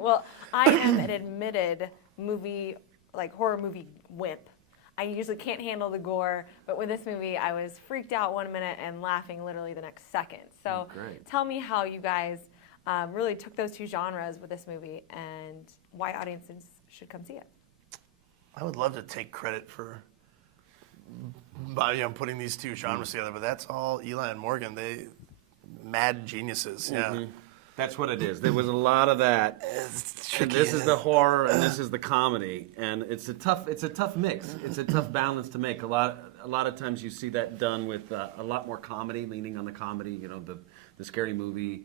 Well, I am an admitted horror movie wimp. I usually can't handle the gore, but with this movie, I was freaked out 1 minute and laughing literally the next second. So tell me how you guys really took those two genres with this movie and why audiences should come see it. I would love to take credit for putting these two genres together, but that's all Eli and Morgan. They mad geniuses. Yeah. That's what it is. There was a lot of that. And this is the horror, and this is the comedy, and it's a tough mix. It's a tough balance to make. A lot of times you see that done with a lot more comedy, leaning on the comedy. You know, the scary movie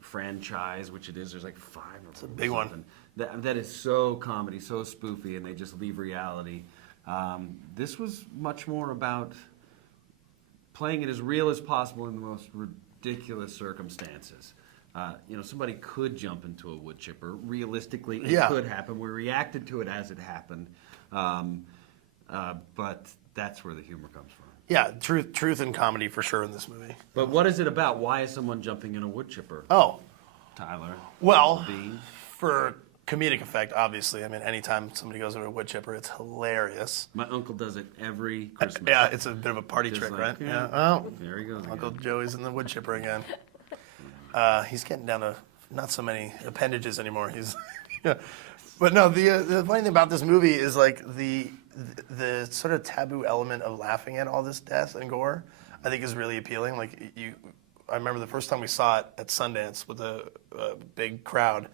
franchise, which it is. There's like 5 or it's a big one. That is so comedy, so spoofy, and they just leave reality. This was much more about playing it as real as possible in the most ridiculous circumstances. Somebody could jump into a wood chipper. Realistically, it could happen. We reacted to it as it happened, but that's where the humor comes from. Yeah, truth and comedy for sure in this movie. But what is it about? Why is someone jumping in a wood chipper? Oh, Tyler. Well, Labine. For comedic effect, obviously. I mean, anytime somebody goes into a wood chipper, it's hilarious. My uncle does it every Christmas. Yeah, it's a bit of a party trick, like, right? Yeah. Oh, there he goes. Uncle Joey's in the wood chipper again. He's getting down to not so many appendages anymore. He's, But no, the funny thing about this movie is like the sort of taboo element of laughing at all this death and gore, I think is really appealing. Like I remember the first time we saw it at Sundance with a big crowd.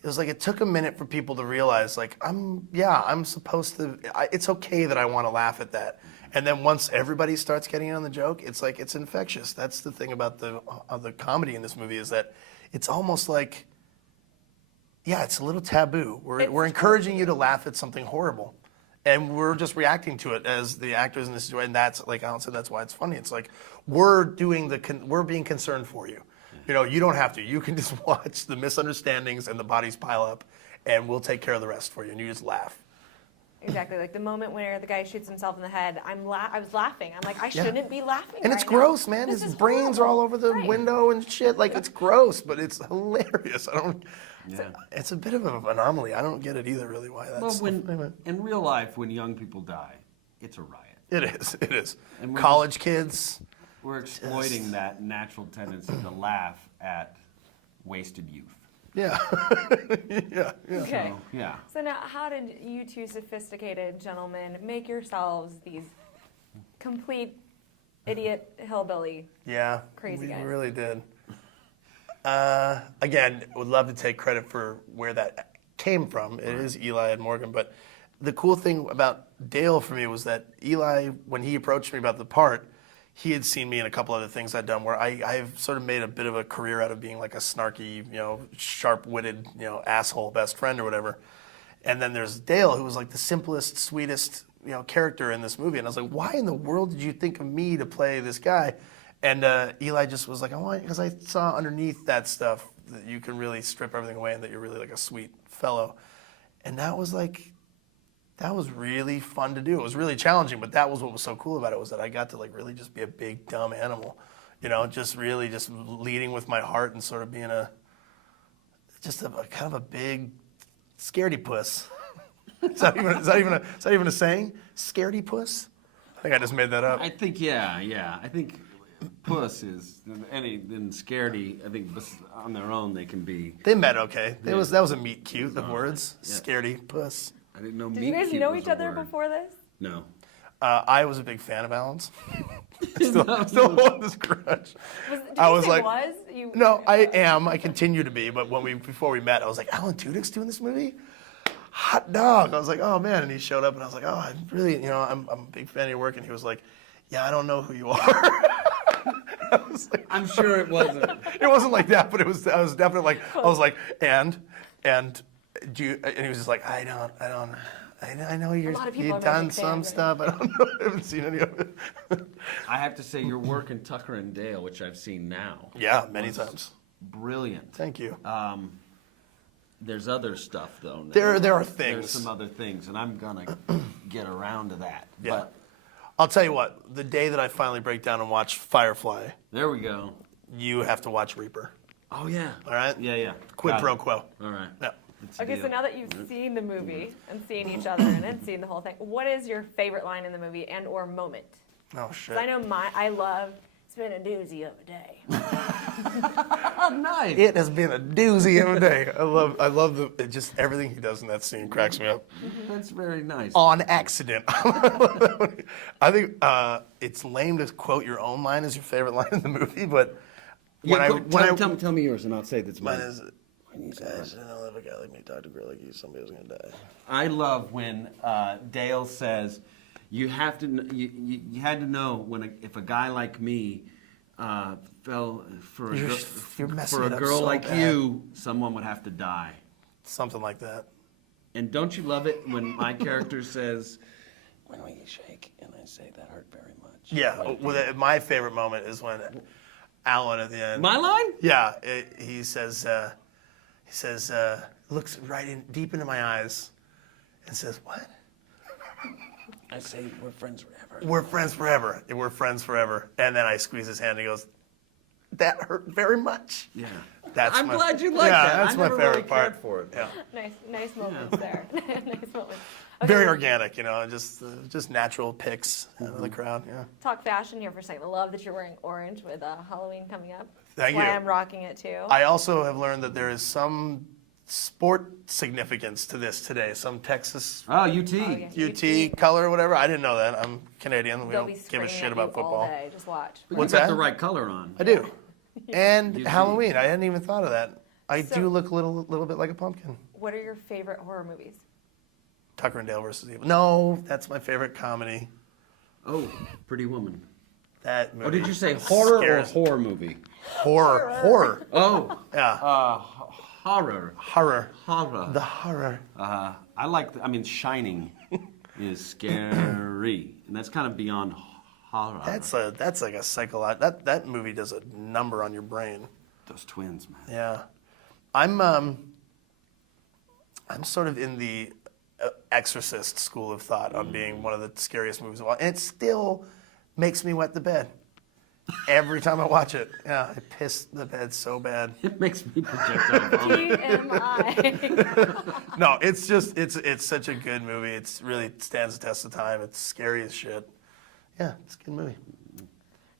It was like it took a minute for people to realize, like, I'm supposed to. It's okay that I want to laugh at that. And then once everybody starts getting in on the joke, it's like it's infectious. That's the thing about the comedy in this movie is that it's almost like, it's a little taboo. We're encouraging you to laugh at something horrible, and we're just reacting to it as the actors in this situation. And that's like Alan said, that's why it's funny. It's like we're being concerned for you. You don't have to. You can just watch the misunderstandings and the bodies pile up, and we'll take care of the rest for you, and you just laugh. Exactly. Like the moment where the guy shoots himself in the head, I was laughing. I'm like, I shouldn't be laughing. And it's gross, man. His brains are all over the window and shit. Like, it's gross, but it's hilarious. It's a bit of an anomaly. I don't get it either, really, why that's... Well, in real life, when young people die, it's a riot. It is. And college kids... We're exploiting that natural tendency to laugh at wasted youth. Yeah. Okay. So, So now, how did you two sophisticated gentlemen make yourselves these complete idiot hillbilly crazy guys? We really did. Again, would love to take credit for where that came from. It is Eli and Morgan, but the cool thing about Dale for me was that Eli, when he approached me about the part, he had seen me in a couple other things I'd done where I've sort of made a bit of a career out of being like a snarky, sharp-witted, asshole best friend or whatever. And then there's Dale, who was like the simplest, sweetest, character in this movie. And I was like, why in the world did you think of me to play this guy? And Eli just was like, because I saw underneath that stuff that you can really strip everything away and that you're really like a sweet fellow. And that was really fun to do. It was really challenging, but that was what was so cool about it, was that I got to like really just be a big dumb animal, just really just leading with my heart and sort of being a kind of a big scaredy puss. Is that even a saying? Scaredy puss? I think I just made that up. I think I think puss is and scaredy. I think on their own they can be. They met okay. That was a meet cute. The words scaredy puss. I didn't know. Did you guys know each other before this? No. I was a big fan of Alan's. still hold this grudge. No, I am. I continue to be. But before we met, I was like, Alan Tudyk's doing this movie? Hot dog. I was like, oh man. And he showed up, and I was like, oh, I really, I'm a big fan of your work. And he was like, yeah, I don't know who you are. I'm sure it wasn't. It wasn't like that, but I was definitely like, I was like, and do you? And he was just like, I know you've done some stuff. I don't know. I haven't seen any of it. I have to say, your work in Tucker and Dale, which I've seen now. Yeah, many times. Brilliant. Thank you. There's other stuff though. There are things. There's some other things, and I'm gonna get around to that. Yeah. But I'll tell you what. The day that I finally break down and watch Firefly, there we go. You have to watch Reaper. Oh yeah. All right? Yeah, yeah. Quid Got pro it. quo. All right. Yeah. It's a Okay, so deal. now that you've seen the movie and seen each other and seen the whole thing, what is your favorite line in the movie and or moment? Oh, shit. 'Cause I know I love, it's been a doozy of a day. Oh, nice. It has been a doozy of a day. I love just everything he does in that scene cracks me up. That's very nice. On accident. I think it's lame to quote your own line as your favorite line in the movie, but Tell me yours, and I'll say that's mine mine. is, guys, I don't have a guy like me talk to a girl like you. Somebody's gonna die. I love when Dale says, "You have to. You had to know if a guy like me fell for You're messing for it a up girl so like bad. you, someone would have to die." Something like that. And don't you love it when my character says, "When we shake," and I say that hurt very much. Yeah. My favorite moment is when Alan at the end. My line? Yeah. He says, looks deep into my eyes, and says, "What?" I say we're friends forever. We're friends forever. We're friends forever. And then I squeeze his hand and he goes, "That hurt very much." Yeah. I'm glad you like that. That's I my never favorite really part. cared for it. Yeah. Nice moments there. Nice moments. Very organic, just natural picks out of the crowd. Yeah. Talk fashion here for a second. I love that you're wearing orange with Halloween coming up. Thank That's why you. I'm rocking it too. I also have learned that there is some sport significance to this today. Some Texas Oh, UT. yeah. UT color or whatever. I didn't know that. I'm Canadian. We They'll be don't give a screaming shit at about you all football. day. Just watch. But What's you got that? the right color on. I do. And UT. Halloween. I hadn't even thought of that. I So- do look a little bit like a pumpkin. What are your favorite horror movies? Tucker and Dale versus Evil. No, that's my favorite comedy. Oh, Pretty Woman. That movie. Oh, did you say horror or scares- horror movie? Horror. Oh, Yeah. horror. Horror. Horror. The horror. I like. Shining is scary, and that's kind of beyond horror. That's like a psychological. That movie does a number on your brain. Those twins, man. Yeah. I'm sort of in the Exorcist school of thought on being one of the scariest movies of all, and it still makes me wet the bed every time I watch it. Yeah, I piss the bed so bad. It makes me projectile vomit. TMI. No, it's such a good movie. It's really stands the test of time. It's scary as shit. Yeah, it's a good movie.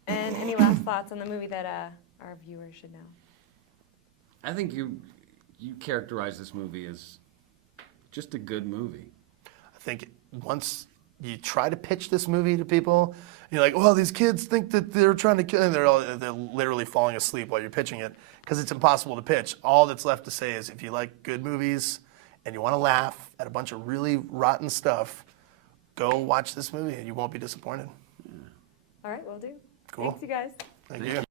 And any last thoughts on the movie that our viewers should know? I think you characterize this movie as just a good movie. I think once you try to pitch this movie to people, you're like, well, these kids think that they're trying to kill, and they're literally falling asleep while you're pitching it because it's impossible to pitch. All that's left to say is if you like good movies and you want to laugh at a bunch of really rotten stuff, go watch this movie and you won't be disappointed. All right, will do. Cool. Thanks, you guys. Thank you.